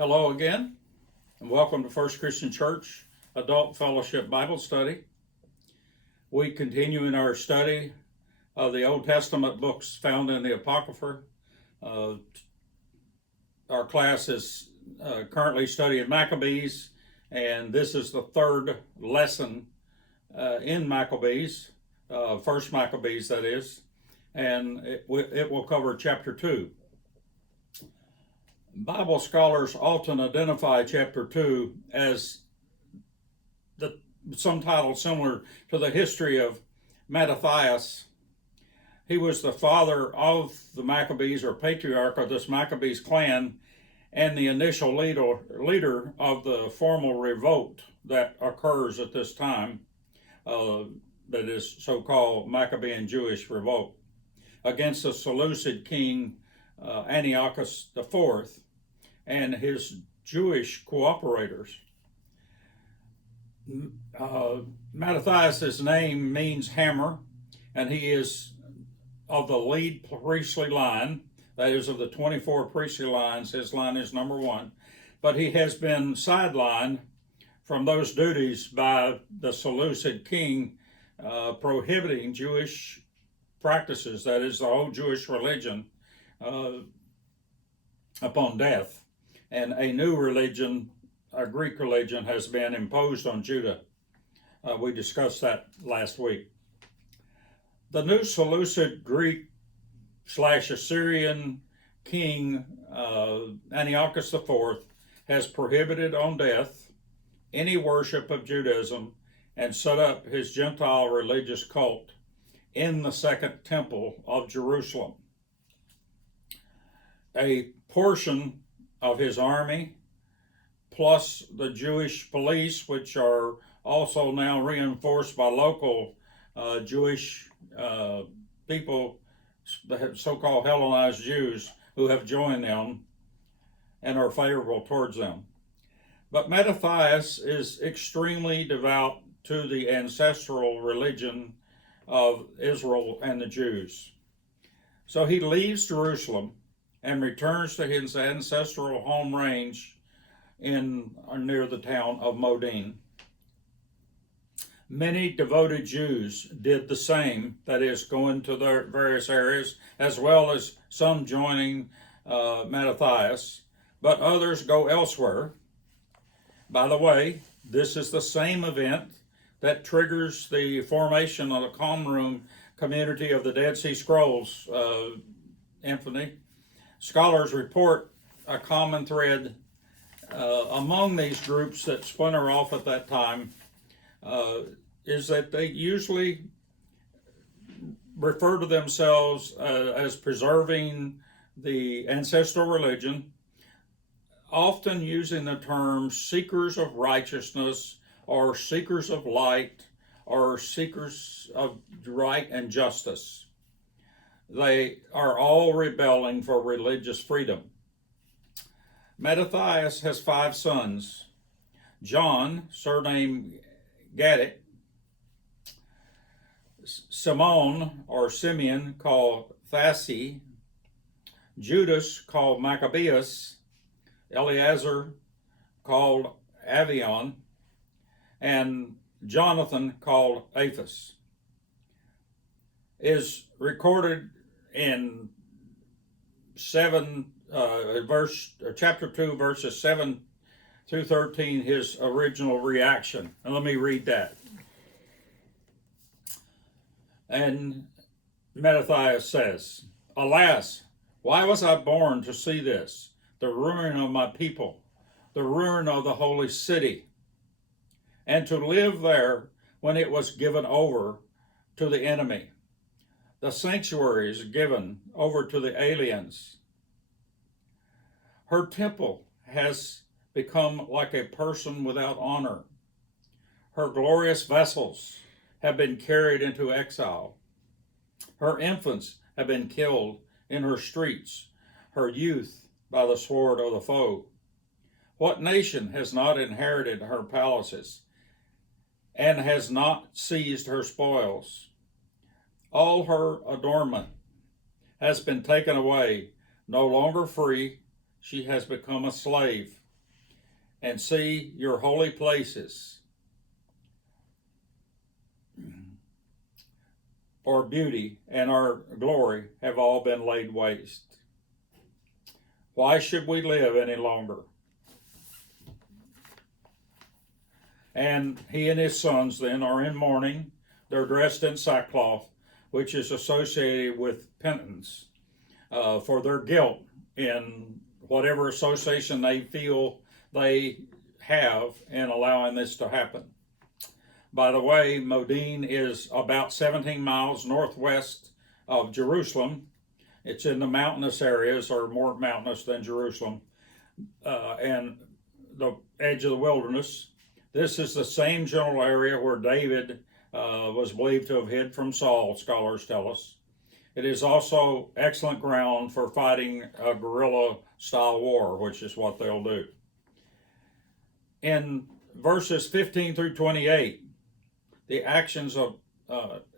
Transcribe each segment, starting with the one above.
Hello again, and welcome to First Christian Church Adult Fellowship Bible Study. We continue in our study of the Old Testament books found in the Apocrypha. Our class is currently studying Maccabees, and this is the third lesson in Maccabees, First Maccabees that is, and it will cover chapter 2. Bible scholars often identify chapter 2 as some title similar to the history of Mattathias. He was the father of the Maccabees, or patriarch of this Maccabees clan, and the initial leader of the formal revolt that occurs at this time, that is so-called Maccabean Jewish revolt, against the Seleucid king Antiochus IV and his Jewish cooperators. Mattathias' name means hammer, and he is of the lead priestly line, that is, of the 24 priestly lines, his line is number 1, but he has been sidelined from those duties by the Seleucid king, prohibiting Jewish practices, that is, the whole Jewish religion, upon death, and a new religion, a Greek religion, has been imposed on Judah. We discussed that last week. The new Seleucid Greek/Assyrian king Antiochus IV has prohibited on death any worship of Judaism and set up his Gentile religious cult in the Second Temple of Jerusalem. A portion of his army, plus the Jewish police, which are also now reinforced by local Jewish people, the so-called Hellenized Jews, who have joined them and are favorable towards them. But Mattathias is extremely devout to the ancestral religion of Israel and the Jews. So he leaves Jerusalem and returns to his ancestral home range near the town of Modin. Many devoted Jews did the same, that is, going to their various areas, as well as some joining Mattathias, but others go elsewhere. By the way, this is the same event that triggers the formation of the Qumran community of the Dead Sea Scrolls infamy. Scholars report a common thread among these groups that splinter off at that time is that they usually refer to themselves as preserving the ancestral religion, often using the terms seekers of righteousness or seekers of light or seekers of right and justice. They are all rebelling for religious freedom. Mattathias has 5 sons: John, surnamed Gaddik; Simon, or Simeon, called Thassi; Judas, called Maccabeus; Eleazar, called Avion; and Jonathan, called Aphus. Is recorded in chapter 2, verses 7 through 13, his original reaction. And let me read that. And Mattathias says, "Alas, why was I born to see this, the ruin of my people, the ruin of the holy city, and to live there when it was given over to the enemy, the sanctuaries given over to the aliens. Her temple has become like a person without honor. Her glorious vessels have been carried into exile. Her infants have been killed in her streets, her youth by the sword of the foe. What nation has not inherited her palaces and has not seized her spoils? All her adornment has been taken away. No longer free, she has become a slave. and see your holy places, for beauty and our glory have all been laid waste. Why should we live any longer? And he and his sons then are in mourning. They're dressed in sackcloth, which is associated with penitence for their guilt in whatever association they feel they have in allowing this to happen. By the way, Modin is about 17 miles northwest of Jerusalem. It's in the mountainous areas, or more mountainous than Jerusalem, and the edge of the wilderness. This is the same general area where David was believed to have hid from Saul, scholars tell us. It is also excellent ground for fighting a guerrilla-style war, which is what they'll do. In verses 15 through 28, the actions of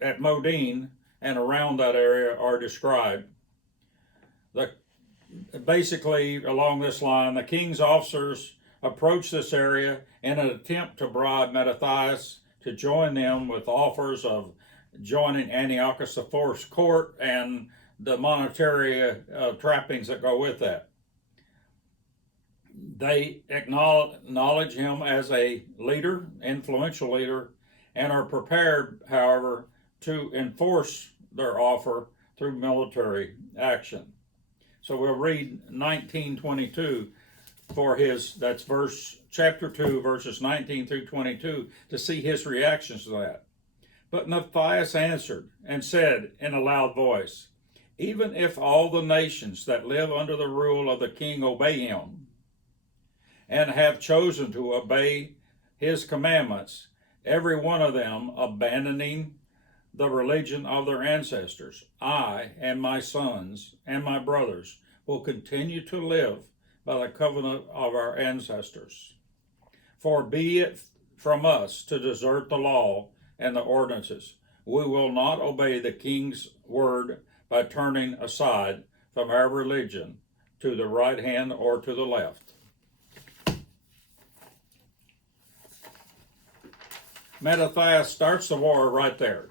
at Modin and around that area are described. Basically, along this line, the king's officers approached this area in an attempt to bribe Mattathias to join them with offers of joining Antiochus IV's court and the monetary trappings that go with that. They acknowledge him as a leader, influential leader, and are prepared, however, to enforce their offer through military action. So we'll read 1922 for that's chapter 2, verses 19 through 22, to see his reactions to that. But Matthias answered and said in a loud voice, even if all the nations that live under the rule of the king obey him, and have chosen to obey his commandments, every one of them abandoning the religion of their ancestors, I and my sons and my brothers will continue to live by the covenant of our ancestors. For be it from us to desert the law and the ordinances, we will not obey the king's word by turning aside from our religion to the right hand or to the left. Mattathias starts the war right there,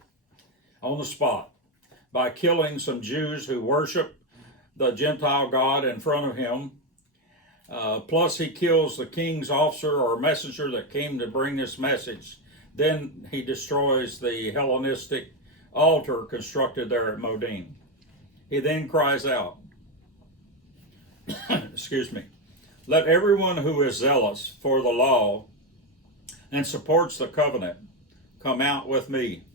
on the spot, by killing some Jews who worship the Gentile god in front of him. Plus he kills the king's officer or messenger that came to bring this message. Then he destroys the Hellenistic altar constructed there at Modin. He then cries out, excuse me, let everyone who is zealous for the law and supports the covenant come out with me.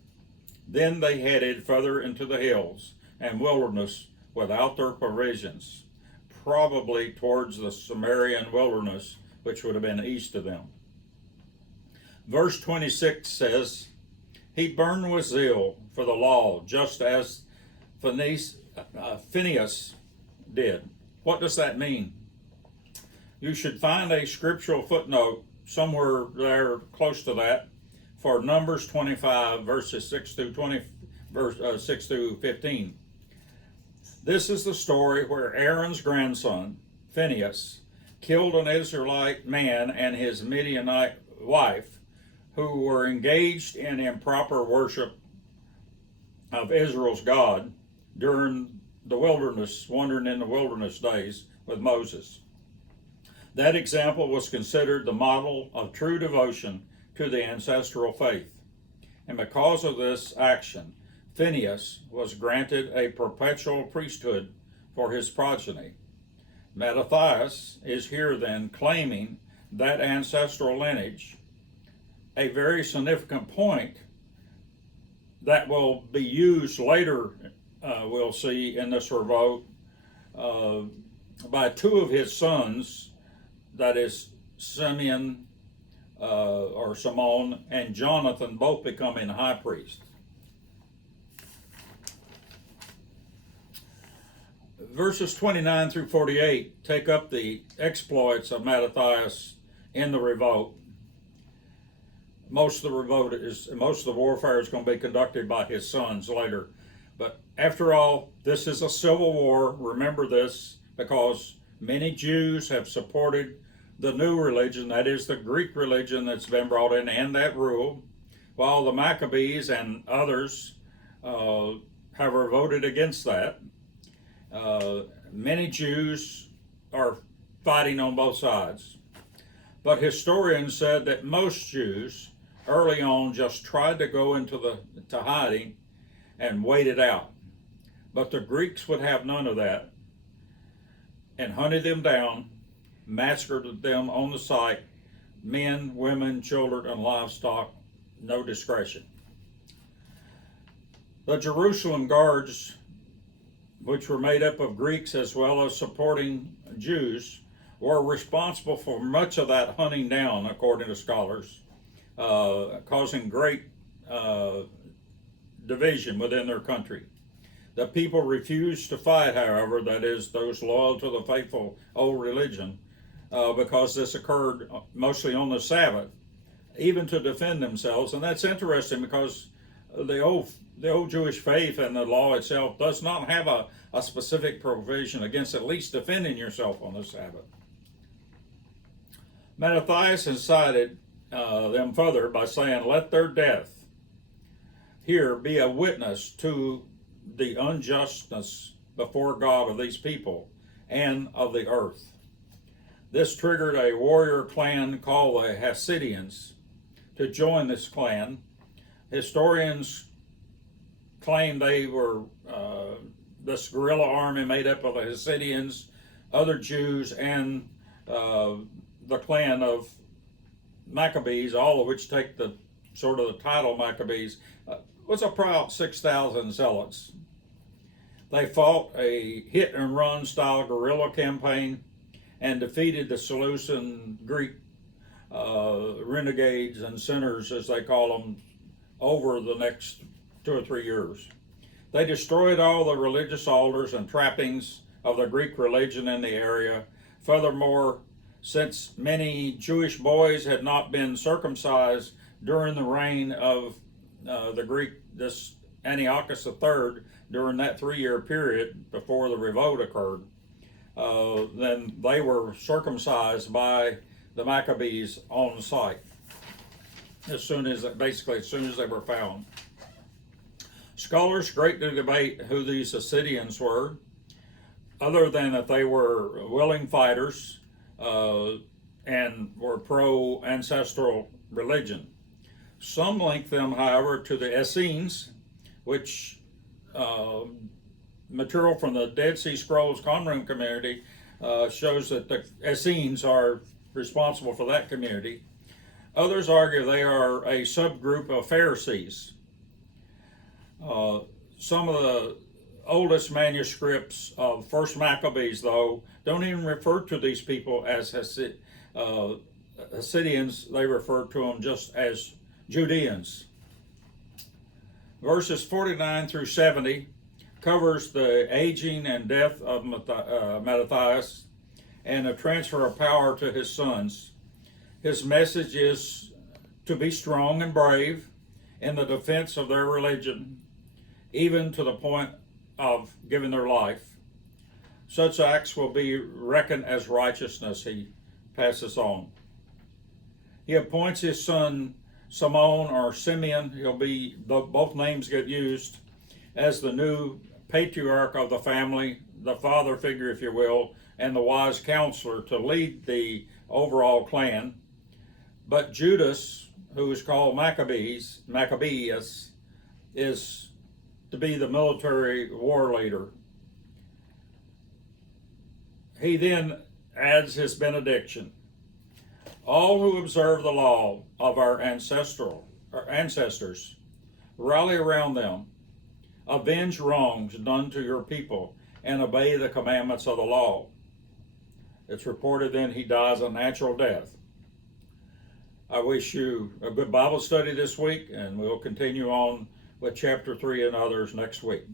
Then they headed further into the hills and wilderness without their provisions, probably towards the Samarian wilderness, which would have been east of them. Verse 26 says, he burned with zeal for the law, just as Phinehas did. What does that mean? You should find a scriptural footnote somewhere there close to that for Numbers 25, verses 6 through 6 through 15. This is the story where Aaron's grandson, Phinehas, killed an Israelite man and his Midianite wife who were engaged in improper worship of Israel's God during the wilderness, wandering in the wilderness days with Moses. That example was considered the model of true devotion to the ancestral faith. And because of this action, Phinehas was granted a perpetual priesthood for his progeny. Mattathias is here then claiming that ancestral lineage, a very significant point that will be used later, we'll see in this revolt, by two of his sons, that is Simeon or Simon and Jonathan, both becoming high priests. Verses 29 through 48 take up the exploits of Mattathias in the revolt. Most of the warfare is going to be conducted by his sons later. But after all, this is a civil war. Remember this, because many Jews have supported the new religion, that is the Greek religion that's been brought in and that rule, while the Maccabees and others have voted against that. Many Jews are fighting on both sides. But historians said that most Jews early on just tried to go into hiding and wait it out. But the Greeks would have none of that and hunted them down, massacred them on the site, men, women, children, and livestock, no discretion. The Jerusalem guards, which were made up of Greeks as well as supporting Jews, were responsible for much of that hunting down, according to scholars, causing great division within their country. The people refused to fight, however, that is, those loyal to the faithful old religion, because this occurred mostly on the Sabbath, even to defend themselves. And that's interesting because the old Jewish faith and the law itself does not have a specific provision against at least defending yourself on the Sabbath. Mattathias incited them further by saying, "Let their death here be a witness to the unjustness before God of these people and of the earth." This triggered a warrior clan called the Hasidians to join this clan. Historians claim they were this guerrilla army made up of the Hasidians, other Jews, and the clan of Maccabees, all of which take the sort of the title Maccabees, was about 6,000 zealots. They fought a hit and run style guerrilla campaign and defeated the Seleucid Greek renegades and sinners, as they call them, over the next 2 or 3 years. They destroyed all the religious altars and trappings of the Greek religion in the area. Furthermore, since many Jewish boys had not been circumcised during the reign of this Antiochus III, during that 3-year period before the revolt occurred, then they were circumcised by the Maccabees on site as soon as they were found. Scholars greatly debate who these Hasidians were, other than that they were willing fighters and were pro-ancestral religion. Some link them, however, to the Essenes, which material from the Dead Sea Scrolls Qumran community shows that the Essenes are responsible for that community. Others argue they are a subgroup of Pharisees. Some of the oldest manuscripts of First Maccabees, though, don't even refer to these people as Hasidians. They refer to them just as Judeans. Verses 49 through 70 covers the aging and death of Mattathias and the transfer of power to his sons. His message is to be strong and brave in the defense of their religion, even to the point of giving their life. Such acts will be reckoned as righteousness, he passes on. He appoints his son Simon or Simeon, both names get used, as the new patriarch of the family, the father figure, if you will, and the wise counselor to lead the overall clan. But Judas, who is called Maccabees, is to be the military war leader. He then adds his benediction. All who observe the law of our ancestors, rally around them, avenge wrongs done to your people, and obey the commandments of the law. It's reported then he dies a natural death. I wish you a good Bible study this week, and we'll continue on with chapter 3 and others next week.